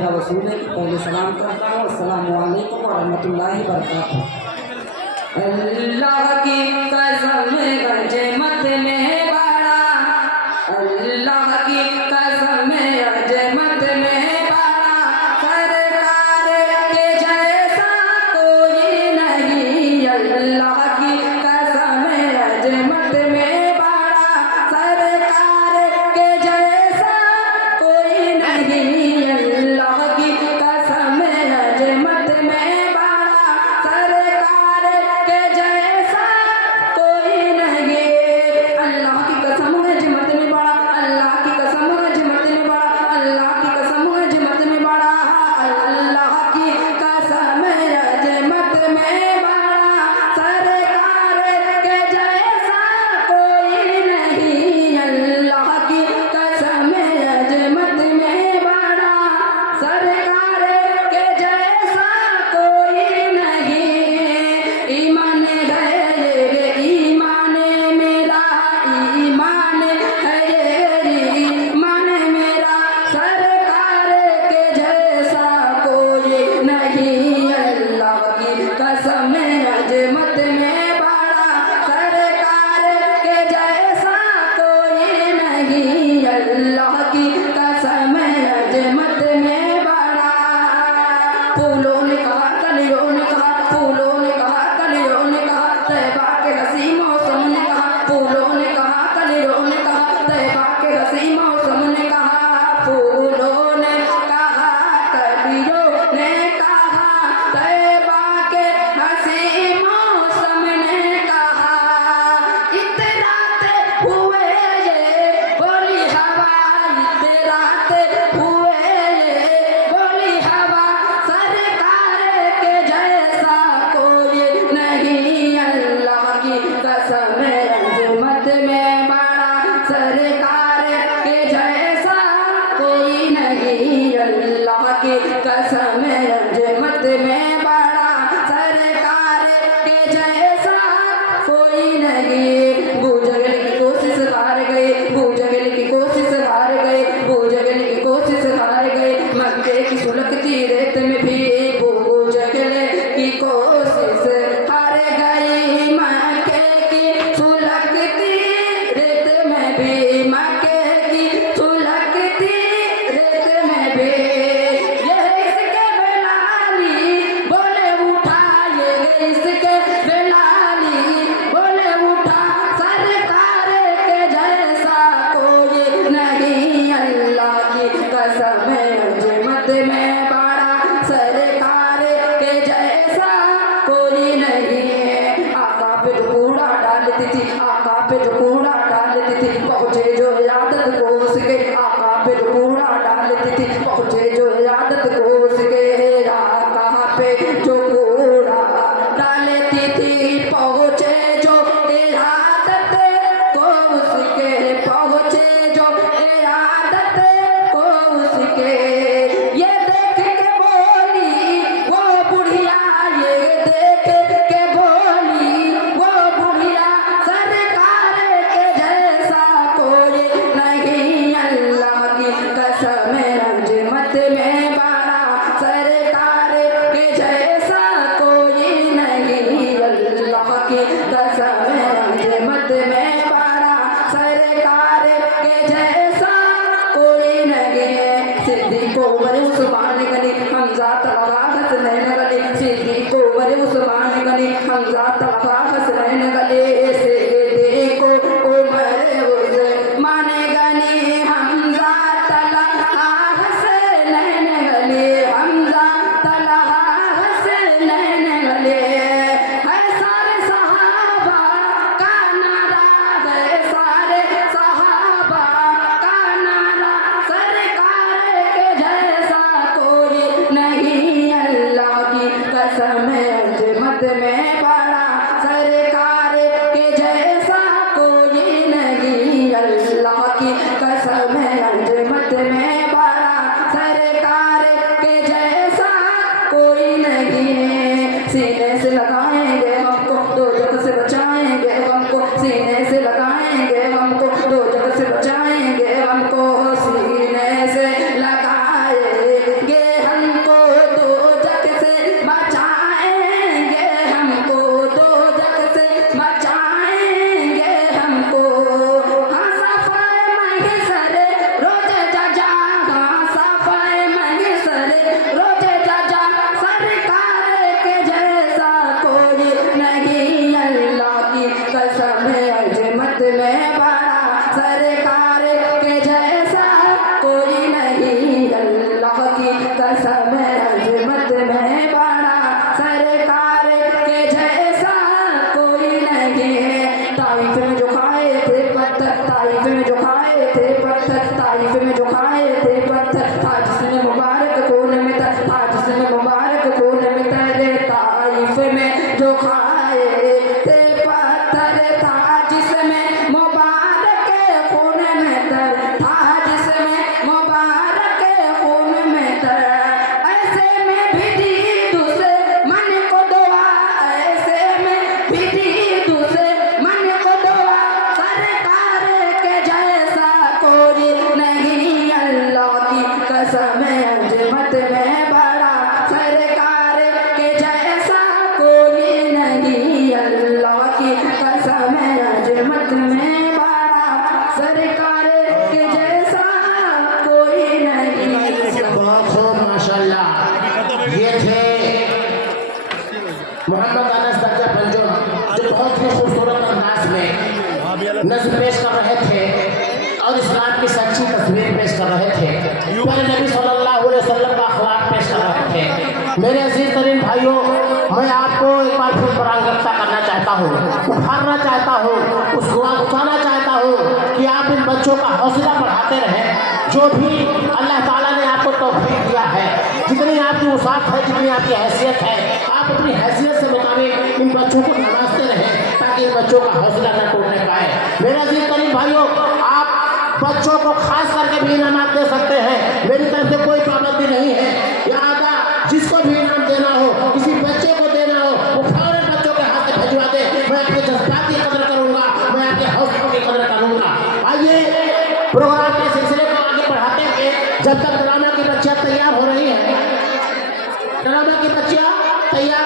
मेरा वसूल है कि पहले सलाम करता हूँ। अस्सलाम वालेकुम रहमतुल्लाहि बरकातुहू। अल्लाह की कसम गंजे मत में बड़ा, अल्लाह की कसम अजमत में बड़ा, सरकार के जैसा कोई नहीं। अल्लाह की कसम अजमत में बड़ा, सरकार के जैसा कोई नहीं। अल्लाह की कसम अजमत में बड़ा, सरकार के जैसा कोई नहीं। अल्लाह की कसम अजमत में बड़ा, अल्लाह की कसम अजमत में बड़ा, अल्लाह की कसम अजमत में बड़ा, अल्लाह की कसम अजमत में बड़ा, सरकार के जैसा कोई नहीं। अल्लाह की कसम अजमत में बड़ा, सरकार के जैसा कोई नहीं। ईमान है ये ईमान मेरा, ईमान है ये ईमान मेरा, सरकार के जैसा कोई नहीं। अल्लाह की कसम अजमत में बड़ा, सरकार के जैसा कोई नहीं। अल्लाह की कसम अजमत में बड़ा। फूलों ने कहा कलियों ने कहा, फूलों ने कहा कलियों ने कहा, तैबा के हसी मौसम ने कहा, फूलों ने कहा कलियों ने कहा, तैबा के हसी मौसम ने कहा, फूलों ने कहा कलियों ने कहा, तैबा के हसी मौसम ने कहा। इतराते हुए ये बोली हवा, इतराते हुए ये बोली हवा, सरकार के जैसा कोई नहीं। अल्लाह की कसम अजमत में बड़ा, सरकार के जैसा कोई नहीं। अल्लाह की कसम अजमत में बड़ा, सरकार के जैसा कोई नहीं। बूझगल की कोशिश हार गए, बूझगल की कोशिश हार गए, बूझगल की कोशिश हार गए, मक्के की सुलगती रेत में भी बूझगल की कोशिश हार गई। मक्के की सुलगती रेत में भी, मक्के की सुलगती रेत में भी, ये इसके बेलाली बोले उठा, ये इसके बेलाली बोले उठा, सरकार के जैसा कोई नहीं। अल्लाह की कसम अजमत में बड़ा, सरकार के जैसा कोई नहीं। आका पे जो कूड़ा डालती थी, आका पे जो कूड़ा डालती थी, पहुँचे जो आदत को उसके, आका पे जो कूड़ा डालती थी, पहुँचे जो आदत को उसके, आका पे जो कूड़ा डालती थी, पहुँचे जो आदत को उसके, पहुँचे जो आदत को उसके। ये देख के बोली वो बुढ़िया, ये देख के बोली वो बुढ़िया, सरकार के जैसा कोई नहीं। अल्लाह की कसम अजमत में बड़ा, सरकार के जैसा कोई नहीं। अल्लाह की कसम अजमत में बड़ा, सरकार के जैसा कोई नहीं। सिद्दीक़ उमर उस्मान गनी, हमज़ा तलहा हसनैन गनी, सिद्दीक़ उमर उस्मान गनी, हमज़ा तलहा हसनैन गनी, सिद्दीक़ उमर उस्मान गनी, हमज़ा तलहा हसनैन गनी, हमज़ा तलहा हसनैन गनी। है सारे सहाबा का नारा, है सारे सहाबा का नारा, सरकार के जैसा कोई नहीं। अल्लाह की कसम अजमत में बड़ा, सरकार के जैसा कोई नहीं। अल्लाह की कसम अजमत में बड़ा, सरकार के जैसा कोई नहीं। सीने से लगाएंगे हमको, दो जग से बचाएंगे हमको, सीने से लगाएंगे हमको, दो जग से बचाएंगे हमको, सीने से लगाएंगे कसम अजमत में बड़ा सरकार के जैसा कोई नहीं है। तारीफ में जो खाए थे पत्थर, तारीफ में जो खाए थे पत्थर, तारीफ में जो खाए थे पत्थर, था जिसने मुबारक खून में था जिसने मुबारक खून में तेरे तारीफ में जो खाए थे पत्थर, था जिसमें मुबारक खून में था जिसमें मुबारक खून में ऐसे में भी दी दुश्मन को दुआ, ऐसे में भी दी दुश्मन को दुआ, सरकार के जैसा कोई नहीं अल्लाह की कसम अजमत में बड़ा सरकार के जैसा कोई नहीं अल्लाह की कसम अजमत में बड़ा सरकार के जैसा कोई नहीं। बहुत खूब माशाल्लाह। ये थे मोहम्मद अनस दर्जा पंजुम जो बहुत ही खूबसूरत अंदाज में नज़्म पेश कर रहे थे और इस्लाम की सच्ची तस्वीर पेश कर रहे थे, प्यारे नबी सल्लल्लाहु अलैहि वसल्लम का अखलाक पेश कर रहे थे। मेरे अजीज तरीन भाइयों, मैं आपको एक बार फिर परांगता करना चाहता हूँ, उठाना चाहता हूँ, उसको उठाना चाहता हूँ कि आप इन बच्चों का हौसला बढ़ाते रहें। जो भी अल्लाह ताला ने आपको तौफीक दिया है, जितनी आपकी वसात है, जितनी आपकी हैसियत है, आप अपनी हैसियत से मुताबिक इन बच्चों को नवाजते रहें ताकि इन बच्चों का हौसला न टूटने पाए। मेरे अजीज तरीन भाइयों, आप बच्चों को खास करके भी इनाम दे सकते हैं, मेरी तरफ से कोई पाबंदी नहीं है। लिहाजा जिसको भी इनाम देना हो, किसी बच्चे को देना हो, वो फौरन बच्चों के हाथ से भिजवा दे। मैं आपके जज्बात की कदर करूंगा, मैं आपके हौसलों की कदर करूंगा। आइए प्रोग्राम के सिलसिले को आगे बढ़ाते हुए, जब तक ड्रामा की बच्चियां तैयार हो रही है, ड्रामा की बच्चियां तैयार